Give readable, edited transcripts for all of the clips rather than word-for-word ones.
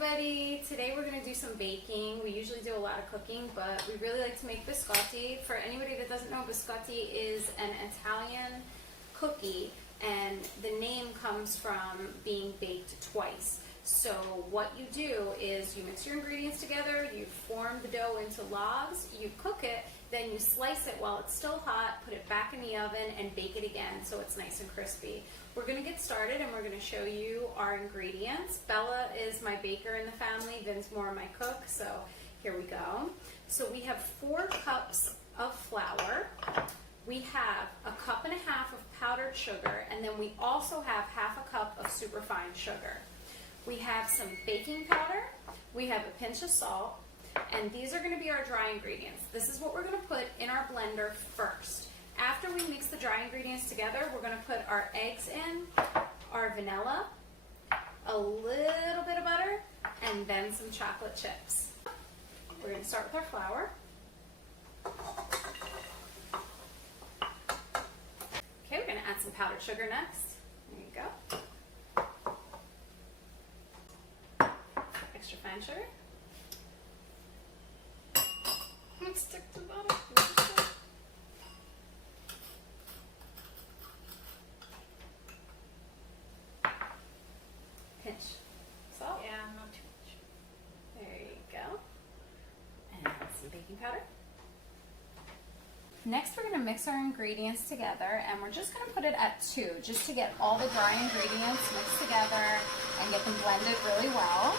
everybody! Today we're going to do some baking. We usually do a lot of cooking, but we really like to make biscotti. For anybody that doesn't know, biscotti is an Italian cookie, and the name comes from being baked twice. So what you do is you mix your ingredients together, you form the dough into loaves, you cook it, then you slice it while it's still hot, put it back in the oven, and bake it again so it's nice and crispy. We're going to get started and we're going to show you our ingredients. Bella is my baker in the family, Vin's more my cook, so here we go. So we have 4 cups of flour. We have 1.5 cups of powdered sugar, and then we also have 1/2 cup of superfine sugar. We have some baking powder, we have a pinch of salt, and these are going to be our dry ingredients. This is what we're going to put in our blender first. After we mix the dry ingredients together, we're going to put our eggs in, our vanilla, a little bit of butter, and then some chocolate chips. We're going to start with our flour. Okay, we're going to add some powdered sugar next. There you go. Extra fine sugar. Let's stick to butter. Pinch salt. Yeah, not too much. There you go. And some baking powder. Next, we're going to mix our ingredients together, and we're just going to put it at 2, just to get all the dry ingredients mixed together and get them blended really well.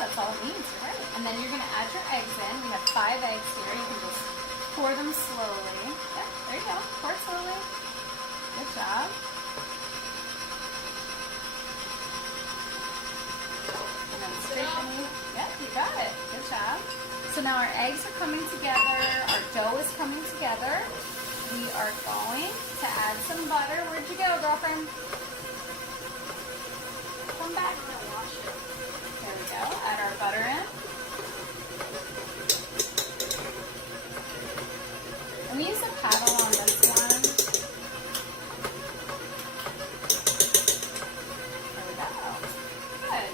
That's all it needs, you're right. And then you're going to add your eggs in. We have 5 eggs here. You can just pour them slowly. Yep, there you go. Pour it slowly. Good job. And then straightening. Yep, you got it. Good job. So now our eggs are coming together. Our dough is coming together. We are going to add some butter. Where'd you go, girlfriend? Come back. There we go. Add our butter in. And we use a paddle on this one. There we go. Good.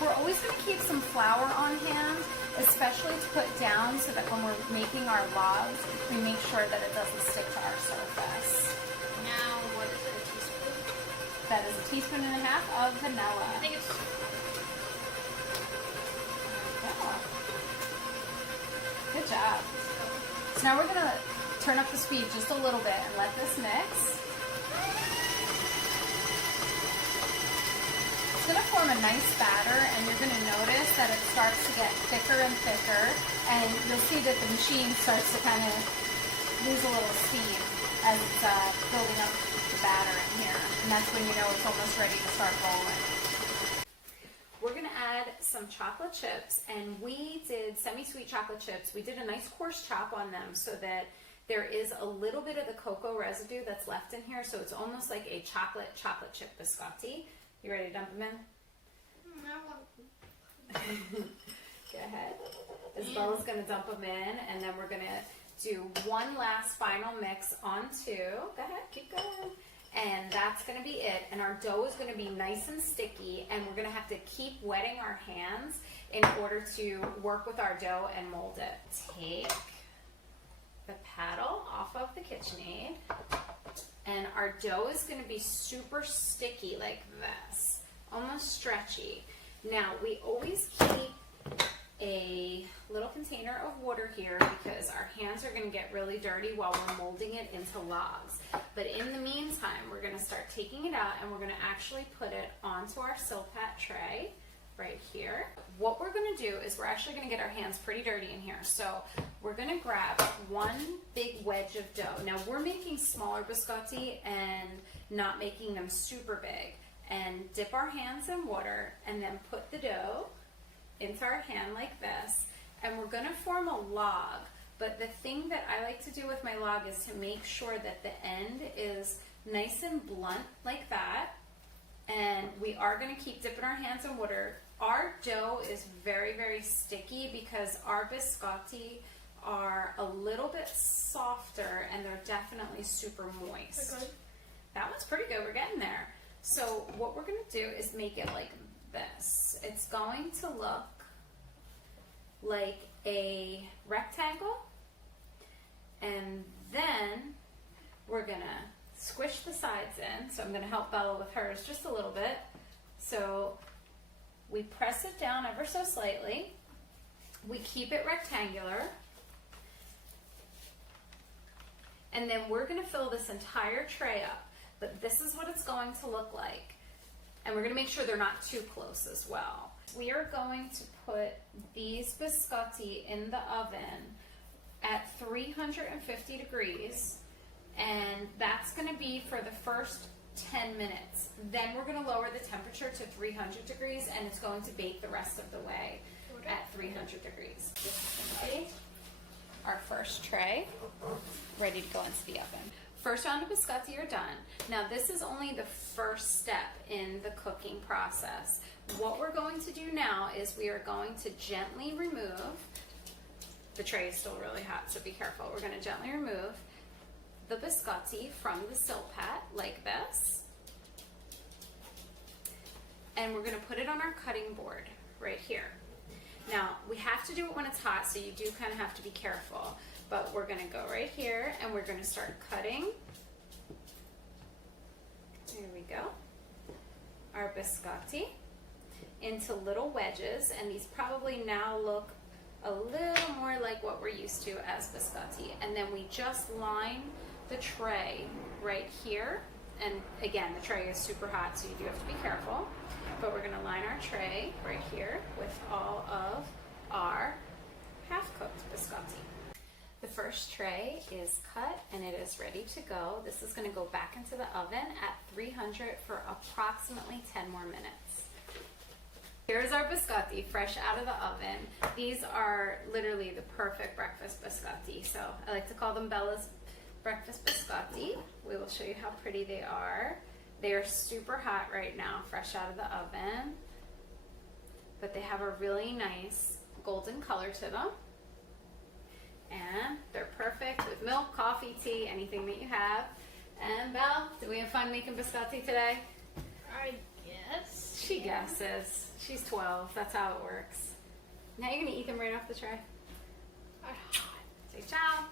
We're always going to keep some flour on hand, especially to put down so that when we're making our loaves, we make sure that it doesn't stick to our surface. Now, what is it, a teaspoon? That is 1.5 teaspoons of vanilla. I think it's... Good job. So now we're going to turn up the speed just a little bit and let this mix. It's going to form a nice batter, and you're going to notice that it starts to get thicker and thicker, and you'll see that the machine starts to kind of lose a little steam as it's building up the batter in here, and that's when you know it's almost ready to start rolling. We're going to add some chocolate chips, and we did semi-sweet chocolate chips. We did a nice coarse chop on them so that there is a little bit of the cocoa residue that's left in here, so it's almost like a chocolate chip biscotti. You ready to dump them in? Go ahead. Isabella's going to dump them in, and then we're going to do one last final mix on 2. Go ahead, keep going. And that's going to be it. And our dough is going to be nice and sticky, and we're going to have to keep wetting our hands in order to work with our dough and mold it. Take the paddle off of the KitchenAid, and our dough is going to be super sticky like this, almost stretchy. Now, we always keep a little container of water here because our hands are going to get really dirty while we're molding it into loaves. But in the meantime, we're going to start taking it out, and we're going to actually put it onto our Silpat tray right here. What we're going to do is we're actually going to get our hands pretty dirty in here. So we're going to grab one big wedge of dough. Now, we're making smaller biscotti and not making them super big. And dip our hands in water and then put the dough into our hand like this, and we're going to form a log. But the thing that I like to do with my log is to make sure that the end is nice and blunt like that, and we are going to keep dipping our hands in water. Our dough is very, very sticky because our biscotti are a little bit softer, and they're definitely super moist. Okay. That one's pretty good. We're getting there. So what we're going to do is make it like this. It's going to look like a rectangle, and then we're going to squish the sides in. So I'm going to help Bella with hers just a little bit. So we press it down ever so slightly. We keep it rectangular. And then we're going to fill this entire tray up. But this is what it's going to look like. And we're going to make sure they're not too close as well. We are going to put these biscotti in the oven at 350 degrees. And that's going to be for the first 10 minutes. Then we're going to lower the temperature to 300 degrees, and it's going to bake the rest of the way at 300 degrees. This is going to be our first tray, ready to go into the oven. First round of biscotti are done. Now this is only the first step in the cooking process. What we're going to do now is we are going to gently remove, the tray is still really hot, so be careful. We're going to gently remove the biscotti from the silpat like this. And we're going to put it on our cutting board right here. Now, we have to do it when it's hot, so you do kind of have to be careful. But we're going to go right here, and we're going to start cutting. There we go. Our biscotti into little wedges, and these probably now look a little more like what we're used to as biscotti. And then we just line the tray right here. And again, the tray is super hot, so you do have to be careful. But we're going to line our tray right here with all of our half-cooked biscotti. The first tray is cut and it is ready to go. This is going to go back into the oven at 300 for approximately 10 more minutes. Here's our biscotti fresh out of the oven. These are literally the perfect breakfast biscotti. So I like to call them Bella's breakfast biscotti. We will show you how pretty they are. They are super hot right now, fresh out of the oven, but they have a really nice golden color to them. And they're perfect with milk, coffee, tea, anything that you have. And Belle, did we have fun making biscotti today? I guess. She guesses. She's 12. That's how it works. Now you're going to eat them right off the tray. Hot. Say ciao.